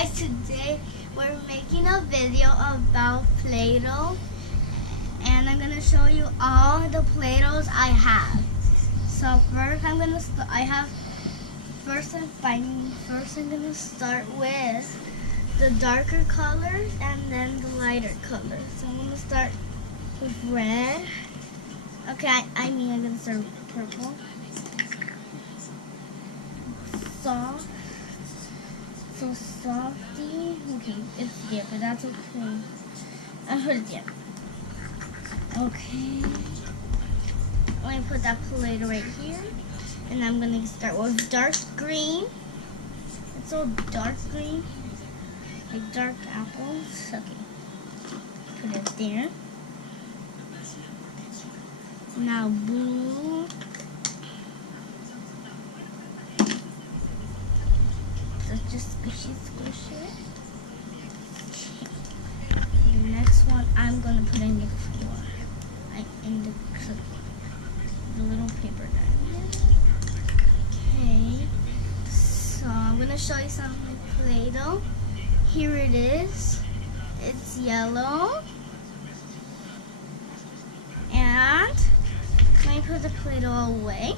guys, today we're making a video about Play-Doh, and I'm gonna show you all the Play-Dohs I have. So first I'm gonna start with the darker colors and then the lighter colors. So I'm gonna start with red. Okay, I'm gonna start with purple. Soft. So softy. Okay, it's there, but that's okay. I put it there. Okay. I'm gonna put that Play-Doh right here. And I'm gonna start with dark green. It's all dark green. Like dark apples. Okay. Put it there. Now blue. So just squish it. Okay. The next one I'm gonna put in the floor. In the little paper guy. Okay. So I'm gonna show you some Play-Doh. Here it is. It's yellow. And let me put the Play-Doh away.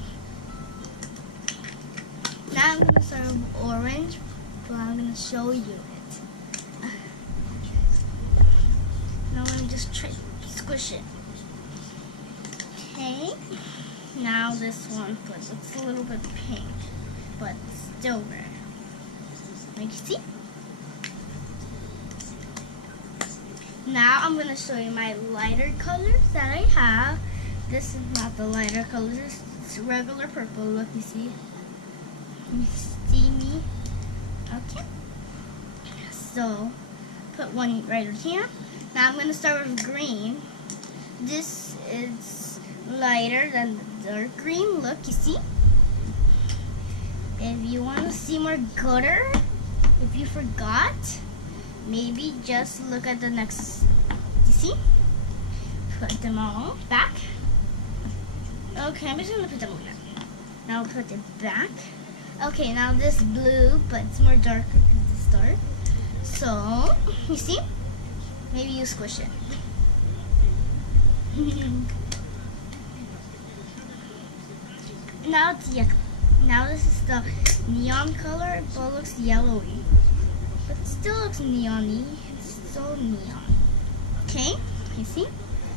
Now I'm going to start with orange, but I'm going to show you it. Now I'm going to just try to squish it. Okay. Now this one, but it's a little bit pink, but still red. Like you see? Now I'm going to show you my lighter colors that I have. This is not the lighter colors, it's regular purple. Look, you see? You see me? Okay. So, put one right here. Now I'm going to start with green. This is lighter than the dark green. Look, you see? If you want to see more glitter, if you forgot, maybe just look at the next. You see? Put them all back. Okay, I'm just going to put them on there. Now put it back. Okay, now this blue, but it's more darker because it's dark. So, you see? Maybe you squish it. Now it's yellow. Now this is the neon color, but it looks yellowy. But it still looks neon-y. It's so neon. Okay, you see?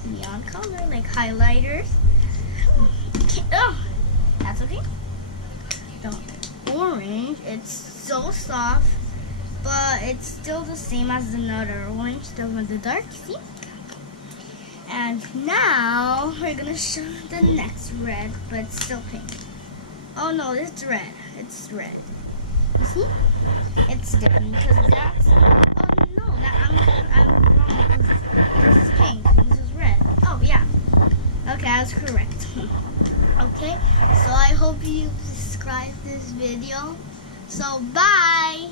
Neon color, like highlighters. Okay. Oh, that's okay. The orange, it's so soft, but it's still the same as another orange, the one the dark, see? And now we're gonna show the next red, but it's still pink. Oh no, it's red. It's red. You see? It's different because that's. Oh no, I'm wrong because this is pink and this is red. Oh yeah. Okay, I was correct. Okay, so I hope you subscribe this video. So bye.